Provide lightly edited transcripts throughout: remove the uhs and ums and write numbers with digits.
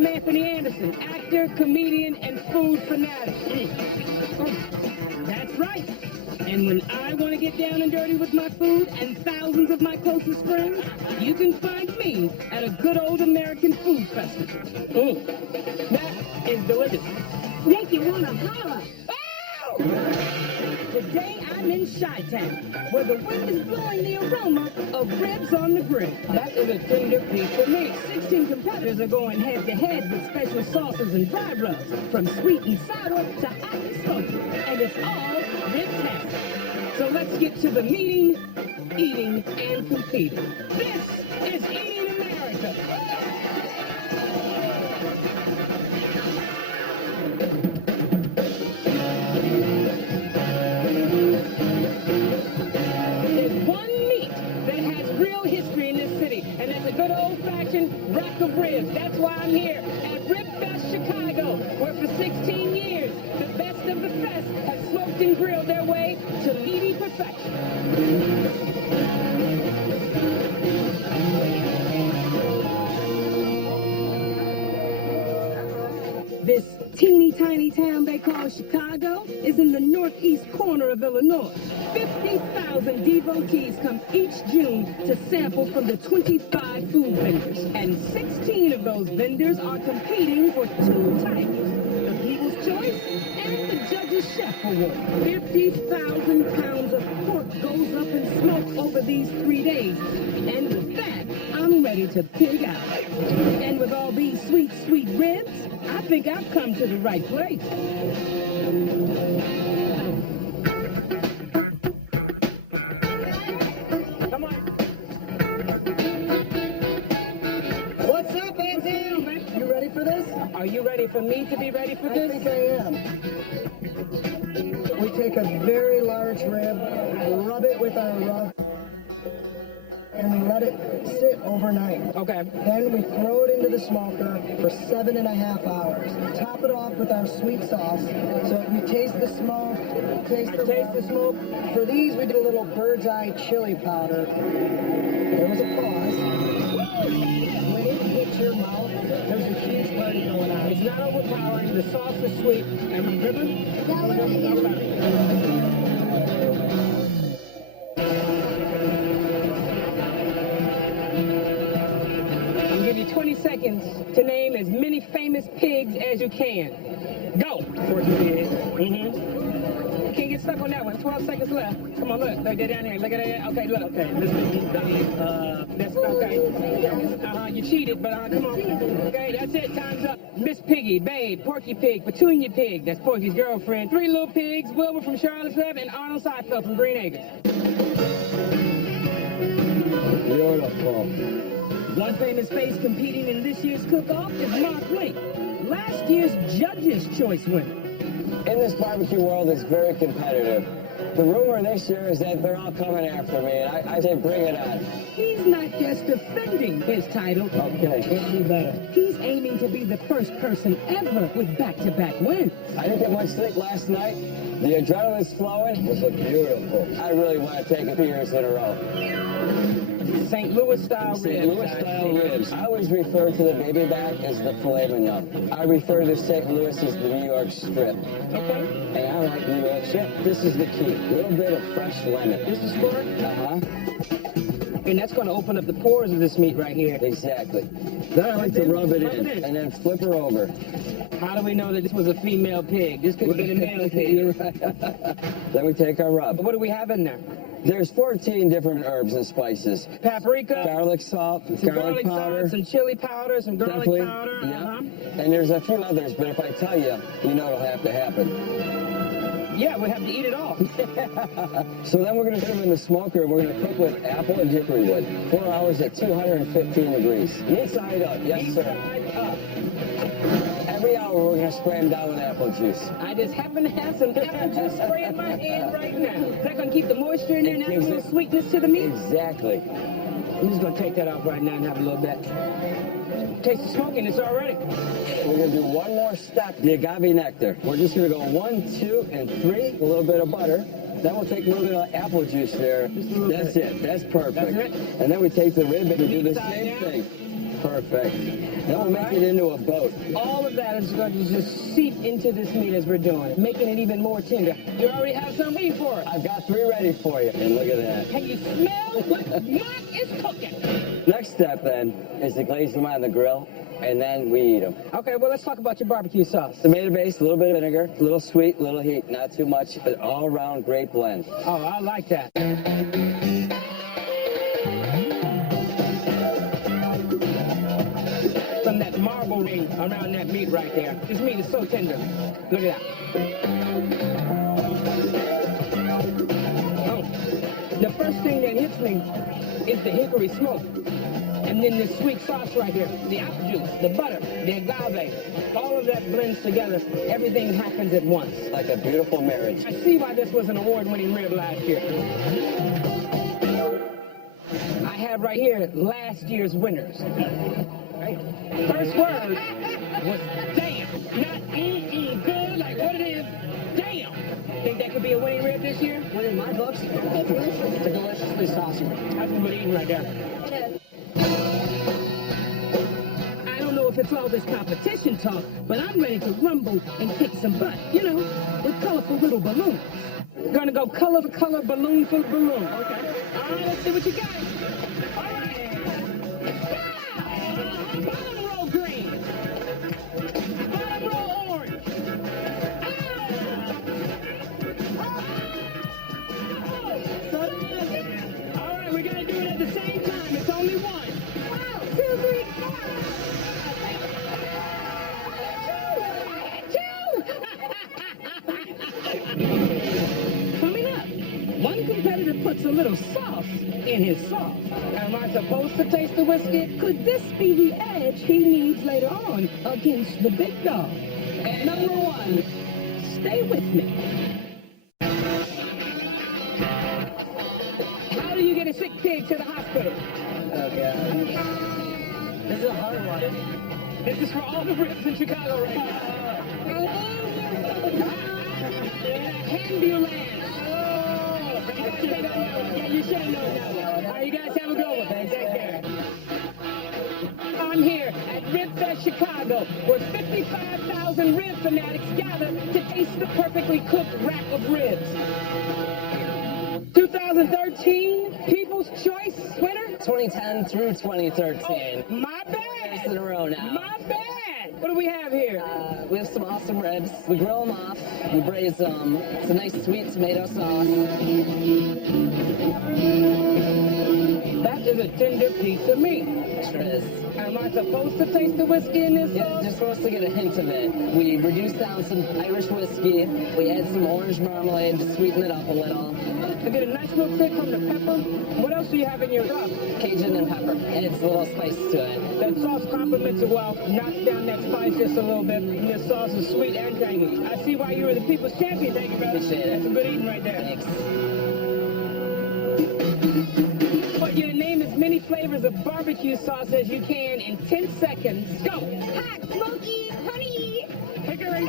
I'm Anthony Anderson, actor, comedian, and food fanatic. That's right. And when I want to get down and dirty with my food and thousands of my closest friends, you can find me at a good old American food festival. That is delicious. Make you want to holler. Today I'm in Chi-Town, where the wind is blowing the aroma of ribs on the grill. That is a tender piece for me. 16 competitors are going head-to-head with special sauces and dry rubs, from sweet and sour to hot and smoky, and it's all rib-tastic. So let's get to the meeting, eating, and competing. This is Eating America. Good old-fashioned rack of ribs. That's why I'm here at Rib Fest Chicago, where for 16 years, the best of the fest have smoked and grilled their way to meaty perfection. This teeny tiny town they call Chicago is in the northeast corner of Illinois. 50,000 devotees come each June to sample from the 25 food vendors. And 16 of those vendors are competing for 2 titles: the People's Choice and the Judge's Chef Award. 50,000 pounds of pork goes up in smoke over these 3 days. And with that, I'm ready to pig out. And with all these sweet, sweet ribs, I think I've come to the right place. Come on. What's up, Anthony? You ready for this? Are you ready for me to be ready for this? I think I am. We take a very large rib, rub it with our rub, and let it sit overnight. Okay. Then we throw it into the smoker for 7.5 hours. Top it off with our sweet sauce. So you taste the smoke, taste the smoke. For these, we did a little bird's eye chili powder. There was a pause. When it hits your mouth, there's a huge party going on. It's not overpowering. The sauce is sweet. Am I dripping? I'll give you 20 seconds to name as many famous pigs as you can. Go! Can't get stuck on that one. 12 seconds left. Come on, look. They're down here. Look at that. Okay, look. Okay. That's okay. You cheated, but come on. Okay, that's it. Time's up. Miss Piggy, Babe, Porky Pig, Petunia Pig. That's Porky's girlfriend. 3 Little Pigs, Wilbur from Charlottesville, and Arnold Seinfeld from Green Acres. Beautiful. One famous face competing in this year's cook-off is Mark Link, last year's Judge's Choice winner. In this barbecue world, it's very competitive. The rumor this year is that they're all coming after me, and I say bring it on. He's not just defending his title. Okay. Let's do better. He's aiming to be the first person ever with back-to-back wins. I didn't get much sleep last night. The adrenaline's flowing. It was beautiful. I really want to take it 2 years in a row. St. Louis-style ribs. St. Louis-style ribs. I always refer to the baby back as the filet mignon. I refer to St. Louis as the New York strip. Okay. And I like New York strip. This is the key. A little bit of fresh lemon. This is for it? Uh-huh. And that's going to open up the pores of this meat right here. Exactly. Then I like to rub it in and then flip her over. How do we know that this was a female pig? This could have been a male pig. You're right. Then we take our rub. What do we have in there? There's 14 different herbs and spices. Paprika. Garlic salt, garlic powder. Some chili powder, some garlic Definitely. powder. Yeah. And there's a few others, but if I tell you, you know it'll have to happen. Yeah, we have to eat it all. So then we're going to put them in the smoker. We're going to cook with apple and hickory wood. 4 hours at 215 degrees. Inside up. Yes, sir. Inside up. Every hour we're going to spray them down with apple juice. I just happen to have some apple juice spray in my hand right now. Is that going to keep the moisture in there and add a little sweetness to the meat? Exactly. I'm just going to take that off right now and have a little bit. Taste the smokiness already. We're going to do one more step, the agave nectar. We're just going to go 1, 2, and 3, a little bit of butter. Then we'll take a little bit of apple juice there. That's it. That's perfect. That's it. And then we take the rib and we do the same thing. Perfect. Then we'll make it into a boat. All of that is going to just seep into this meat as we're doing it, making it even more tender. You already have some waiting for us. I've got 3 ready for you. And look at that. Can you smell what Mark is cooking? Next step, then, is to glaze them on the grill, and then we eat them. Okay, well, let's talk about your barbecue sauce. Tomato base, a little bit of vinegar, a little sweet, a little heat, not too much, but all-around great blend. Oh, I like that. From that marble ring around that meat right there. This meat is so tender. Look at that. Oh, the first thing that hits me is the hickory smoke. And then this sweet sauce right here, the apple juice, the butter, the agave, all of that blends together. Everything happens at once. Like a beautiful marriage. I see why this was an award-winning rib last year. I have right here last year's winners. Right? First word was damn. Not good, like what it is. Damn. Think that could be a winning rib this year? One in my books, it's delicious. It's a deliciously saucy one. That's what we're eating right there. I don't know if it's all this competition talk, but I'm ready to rumble and kick some butt, you know, with colorful little balloons. We're gonna go color for color, balloon for balloon. Okay. All right, let's see what you got. All right. Bottom row green. Bottom row orange. All right, we're gonna do it at the same time. It's only one. 1, 2, 3, 4. Coming up, one competitor puts a little sauce in his sauce. Am I supposed to taste the whiskey? Could this be the edge he needs later on against the big dog? At number 1, stay with me. How do you get a sick pig to the hospital? Okay. This is a hard one. This is for all the ribs in Chicago right now. Ambulance. Yeah, you should have known that one. All right, you guys have a good one. Take care. I'm here at Rib Fest Chicago, where 55,000 rib fanatics gather to taste the perfectly cooked rack of ribs. 2013 People's Choice winner? 2010 through 2013. Oh, my bad. In a row now. My bad. What do we have here? We have some awesome ribs. We grill them off. We braise them. It's a nice sweet tomato sauce. That is a tender piece of meat. Sure is. Am I supposed to taste the whiskey in this Yeah, sauce? just supposed to get a hint of it. We reduce down some Irish whiskey. We add some orange marmalade to sweeten it up a little. I get a nice little kick from the pepper. What else do you have in your sauce? Cajun and pepper. And it's a little spice to it. That sauce complements it well, knocks down that spice just a little bit. And this sauce is sweet and tangy. I see why you were the people's champion. Thank you, brother. Appreciate it. That's some good eating right there. Thanks. Put your name as many flavors of barbecue sauce as you can in 10 seconds. Go! Hot, smoky, honey, Hickory,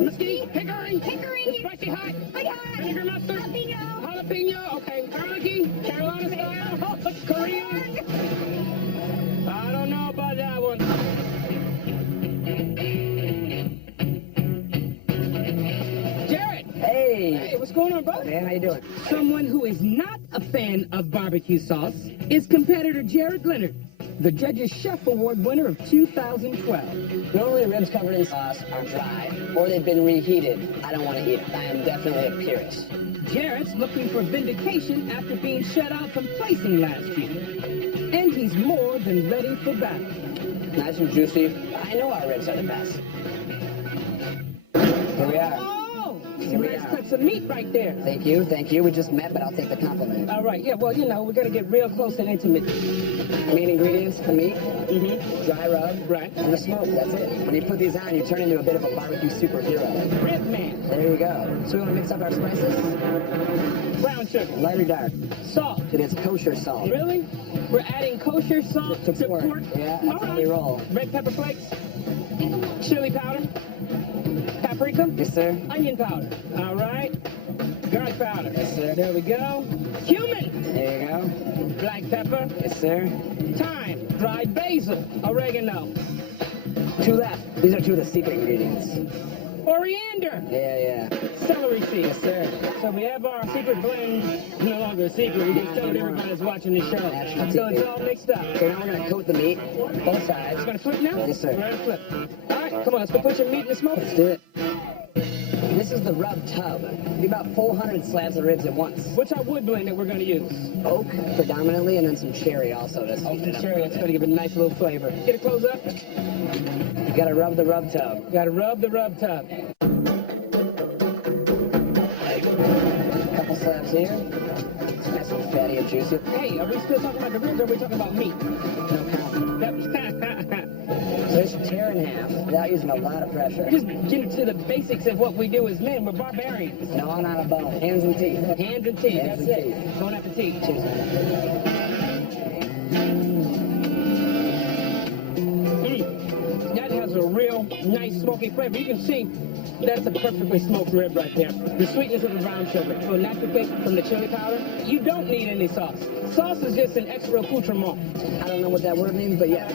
mesquite, hickory, spicy hot, vinegar mustard, jalapeno, okay, garlicky, Carolina style, Korean. I don't know about that one. Jared! Hey! Hey, what's going on, brother? Man, how you doing? Someone who is not a fan of barbecue sauce is competitor Jared Leonard, the Judges Chef Award winner of 2012. Normally ribs covered in sauce are dry, or they've been reheated. I don't want to eat it. I am definitely a purist. Jared's looking for vindication after being shut out from placing last year. And he's more than ready for battle. Nice and juicy. I know our ribs are the best. Here we are. Oh, Here some we nice are. cuts of meat right there. Thank you, thank you. We just met, but I'll take the compliment. All right, yeah, well, you know, we're going to get real close and intimate. Main ingredients, the meat, Mm-hmm. dry rub, Right. and the smoke. That's it. When you put these on, you turn into a bit of a barbecue superhero. Rib man. There you go. So we want to mix up our spices? Brown sugar. Light or dark? Salt. It is kosher salt. Really? We're adding kosher salt To to pork. pork? Yeah, that's All how we roll. Red pepper flakes. Chili powder. Paprika. Yes, sir. Onion powder. All right. Garlic powder. Yes, sir. There we go. Cumin. There you go. Black pepper. Yes, sir. Thyme. Dried basil. Oregano. 2 left. These are 2 of the secret ingredients. Oriander. Yeah. Celery seeds. Yes, sir. So we have our secret blend. It's no longer a secret. We can tell it to everybody that's watching the show. National So TV. it's all mixed up. So now we're going to coat the meat, both sides. It's gonna flip now? Yes, sir. We're gonna flip. All right, come on, let's go put your meat in the smoke. Let's do it. This is the rub tub. Be about 400 slabs of ribs at once. What's our wood blend that we're gonna use? Oak predominantly, and then some cherry also to sweeten it up. Sure, it's gonna give it a nice little flavor. Get it close up. You gotta rub the rub tub. Gotta rub the rub tub. Couple slabs here. It's nice and fatty and juicy. Hey, are we still talking about the ribs or are we talking about meat? No comment. That- So just tear in half without using a lot of pressure. Just get into the basics of what we do as men. We're barbarians. Gnawing on a bone. Hands and teeth. Hands and teeth, Hands that's and it. teeth. Bon appetit. Cheers, man. That has a real nice smoky flavor. You can see that's a perfectly smoked rib right there. The sweetness of the brown sugar. So natural kick from the chili powder. You don't need any sauce. Sauce is just an extra accoutrement. I don't know what that word means, but yes.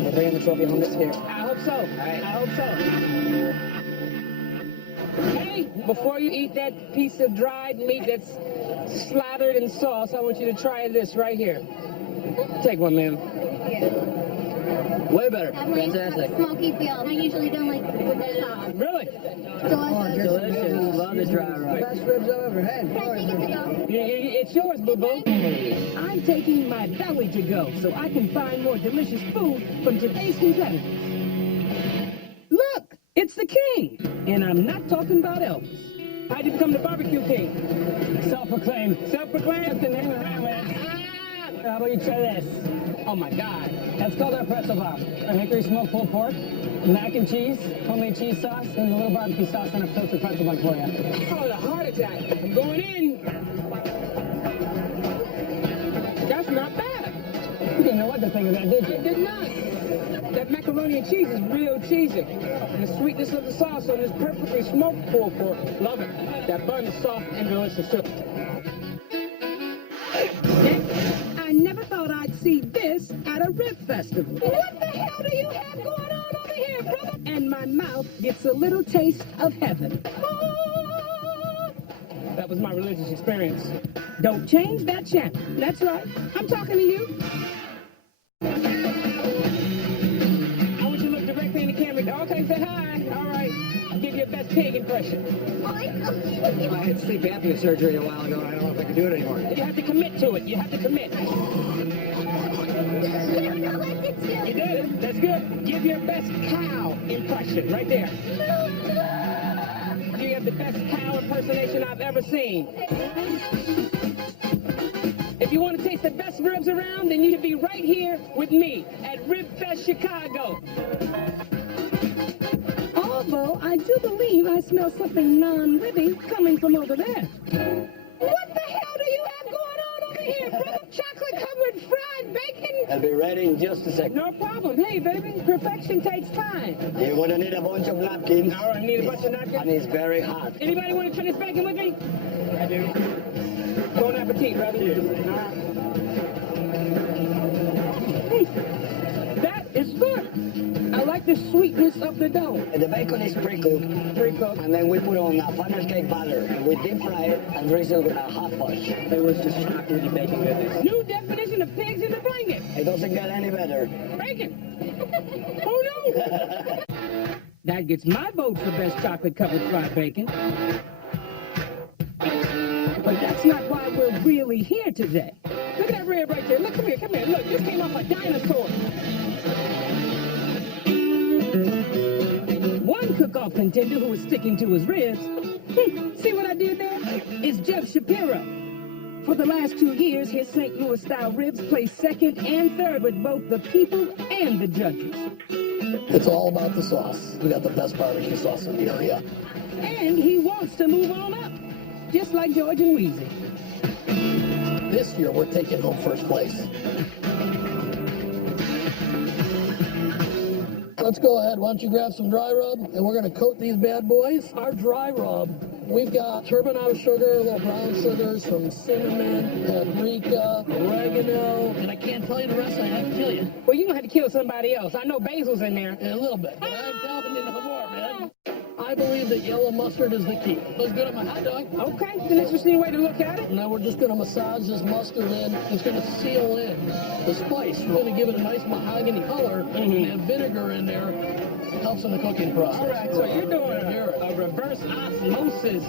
We're bringing the trophy home this year. I hope so. right. I hope so. Hey, before you eat that piece of dried meat that's slathered in sauce, I want you to try this right here. Take one, ma'am. Way better. Fantastic. Smoky feel. I usually don't like with the sauce. Really? Delicious. Delicious. Love the dry rub. Best ribs I've ever had. Can I take it to go? It's yours, boo-boo. I'm taking my belly to go so I can find more delicious food from today's competitors. Look, it's the king. And I'm not talking about Elvis. How'd you become the barbecue king? Self-proclaimed. Self-proclaimed? How about you try this? Oh my God. That's called our pretzel bomb. A hickory smoked pulled pork, mac and cheese, homemade cheese sauce, and a little barbecue sauce on a filtered pretzel bun for you. Oh, the heart attack. I'm going in. That's not bad. You didn't know what to think of that, did you? I did not. That macaroni and cheese is real cheesy. And the sweetness of the sauce on this perfectly smoked pulled pork. Love it. That bun is soft and delicious too. I never thought I'd see this at a rib festival. What the hell do you have going on over here, brother? And my mouth gets a little taste of heaven. That was my religious experience. Don't change that channel. That's right. I'm talking to you. I want you to look directly in the camera. Okay, say hi. All right. Give your best pig impression. I had sleep apnea surgery a while ago, and I don't know if I can do it anymore. You have to commit to it. You have to commit. You did it. That's good. Give your best cow impression right there. You have the best cow impersonation I've ever seen. If you want to taste the best ribs around, then you should be right here with me at Rib Fest Chicago. Although I do believe I smell something non-ribby coming from over there. What the hell do you have going on over here, brother? Chocolate-covered fried bacon? I'll be ready in just a second. No problem. Hey, baby, perfection takes time. You're gonna need a bunch of napkins. All right, need a bunch of napkins? And it's very hot. Anybody want to try this bacon with me? I do. Bon appetit, brother. All right. Hey, that is good. I like the sweetness of the dough. The bacon is pre-cooked, Pre-cooked. and then we put on funnel cake batter, and we deep fry it and drizzle with a hot fudge. It was just chocolate and bacon goodness. New definition of pigs in the blanket. It doesn't get any better. Bacon. Oh, no. That gets my vote for best chocolate-covered fried bacon. But that's not why we're really here today. Look at that rib right there. Look, come here, come here. Look, this came off a dinosaur. One cook-off contender who was sticking to his ribs, see what I did there? Is Jeff Shapiro. For the last 2 years, his St. Louis-style ribs placed second and third with both the people and the judges. It's all about the sauce. We got the best barbecue sauce in the area. And he wants to move on up, just like George and Wheezy. This year, we're taking home first place. Let's go ahead. Why don't you grab some dry rub, and we're going to coat these bad boys. Our dry rub We've got turbinado sugar, little brown sugars, some cinnamon, paprika, oregano, and I can't tell you the rest. I have to tell you. Well, you're going to have to kill somebody else. I know basil's in there. A little bit, but I'm telling you no more, man. I believe that yellow mustard is the key. Looks good on my hot dog. Okay, it's an interesting way to look at it. Now we're just going to massage this mustard in. It's going to seal in the spice. We're going to give it a nice mahogany color, and that vinegar in there helps in the cooking process. All right, so you're doing a reverse osmosis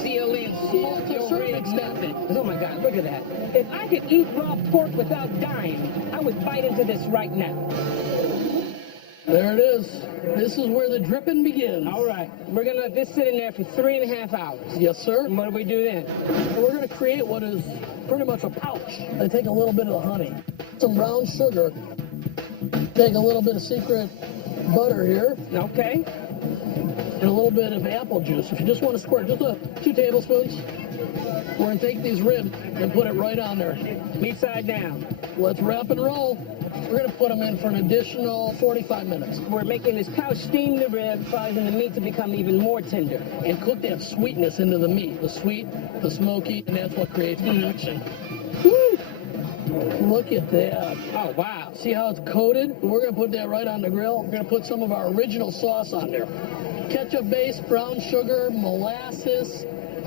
sealing To a certain extent. method. Oh my God, look at that. If I could eat raw pork without dying, I would bite into this right now. There it is. This is where the dripping begins. All right, we're going to let this sit in there for 3.5 hours. Yes, sir. And what do we do then? And we're going to create what is pretty much a pouch. I take a little bit of the honey, some brown sugar, take a little bit of secret butter here, Okay. and a little bit of apple juice. If you just want to squirt, just 2 tablespoons. We're going to take these ribs and put it right on there. Meat side down. Let's wrap and roll. We're going to put them in for an additional 45 minutes We're making this pouch steam the rib, causing the meat to become even more tender. and cook that sweetness into the meat. The sweet, the smoky, and that's what creates perfection. Woo! Look at that. Oh, wow. See how it's coated? We're going to put that right on the grill. We're going to put some of our original sauce on there. Ketchup base, brown sugar, molasses.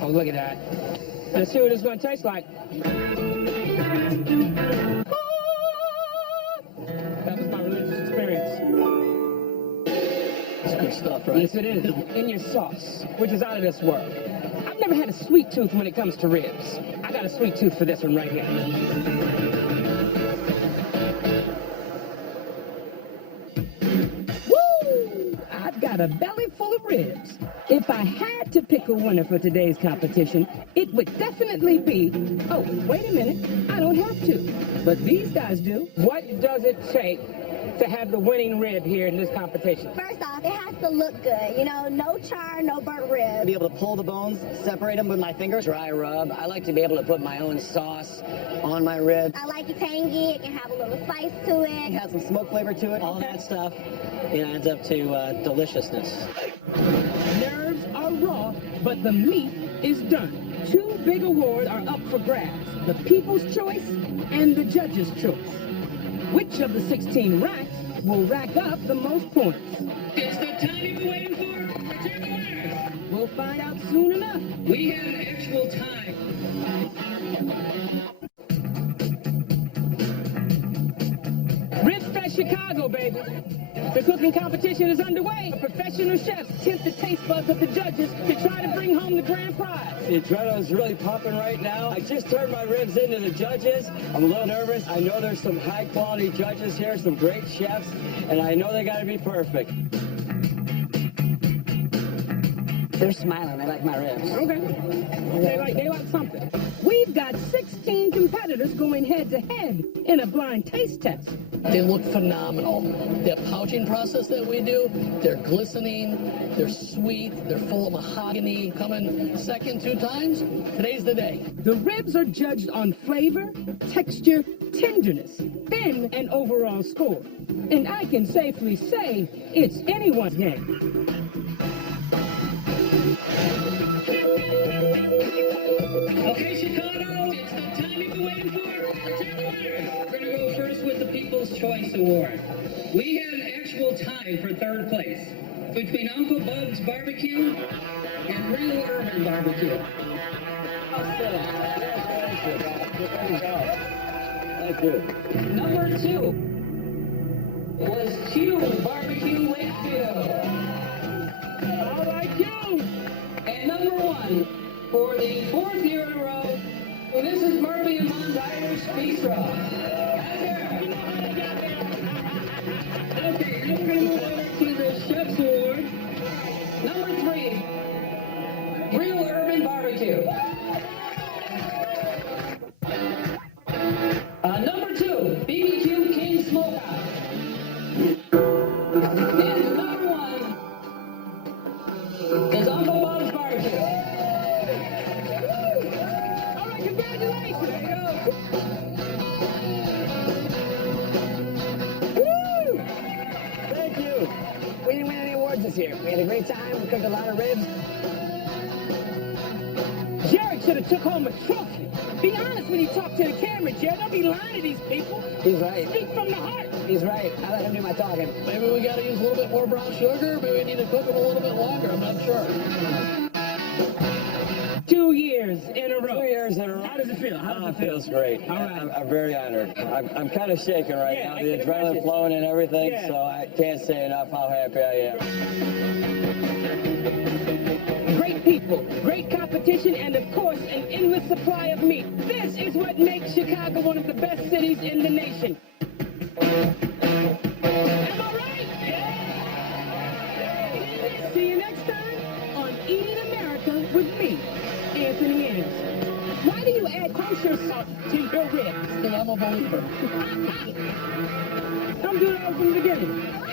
Oh, look at that. Let's see what it's going to taste like. That was my religious experience. It's good stuff, right? Yes, it is. In your sauce, which is out of this world. I've never had a sweet tooth when it comes to ribs. I got a sweet tooth for this one right here. Woo! I've got a belly full of ribs. If I had to pick a winner for today's competition, it would definitely be... Oh, wait a minute. I don't have to. But these guys do. What does it take to have the winning rib here in this competition? First off, it has to look good. You know, no char, no burnt rib. Be able to pull the bones, separate them with my fingers, dry rub. I like to be able to put my own sauce on my rib. I like it tangy. It can have a little spice to It it. has some smoke flavor to it. All that stuff, adds up to deliciousness. Nerves are raw, but the meat is done. 2 big awards are up for grabs. The People's Choice and the Judge's Choice. Which of the 16 racks will rack up the most points? It's the time you've been waiting for. Return the winners. We'll find out soon enough. We have actual time. Rib Fest Chicago, baby. The cooking competition is underway. Professional chefs tempt the taste buds of the judges to try to bring home the grand prize. The adrenaline's really pumping right now. I just turned my ribs into the judges. I'm a little nervous. I know there's some high quality judges here, some great chefs, and I know they gotta be perfect. They're smiling. They like my ribs. Okay. They like something. We've got 16 competitors going head to head in a blind taste test. They look phenomenal. That pouching process that we do, they're glistening, they're sweet, they're full of mahogany. Coming second 2 times, today's the day. The ribs are judged on flavor, texture, tenderness, thin, and overall score. And I can safely say it's anyone's game. Okay, Chicago, it's the time you've been waiting for. Return the winners. We're going to go first with the People's Choice Award. We have an actual tie for 3rd place between Uncle Bub's Barbecue and Real Urban Barbecue. Thank you. Number 2 was Q Barbecue Wakefield. All right, Q. And number 1 for the 4th year in a row, well, this is Murphy and Mom's Irish Bistro. That's her. You know how they got there. Okay, now we're going to move over to the Chef's Award. Number 3, Real Urban Barbecue. Number 2, BBQ King Smokehouse. And number 1 is Uncle Bob's Barbecue. All right, congratulations. There you go. Woo! Thank you. We didn't win any awards this year. We had a great time. We cooked a lot of ribs. Berg should have took home a trophy. Be honest when you talk to the camera, Jed. Don't be lying to these people. He's right. Speak from the heart. He's right. I let him do my talking. Maybe we got to use a little bit more brown sugar. Maybe we need to cook them a little bit longer. I'm not sure. 2 years in a row. 2 years in a row. How does it feel? How does it feel? Feels great. All right. I'm very honored. I'm kind of shaking right Yeah, now. I The can adrenaline imagine. flowing and everything, Yeah. so I can't say enough how happy I am. Great people, great competition, and of course, an endless supply of meat. This is what makes Chicago one of the best cities in the nation. Am I right? Yeah. See you next time on Eating America with me, Anthony Anderson. Why do you add kosher salt to your ribs? Because I'm a believer. I'm doing it all from the beginning.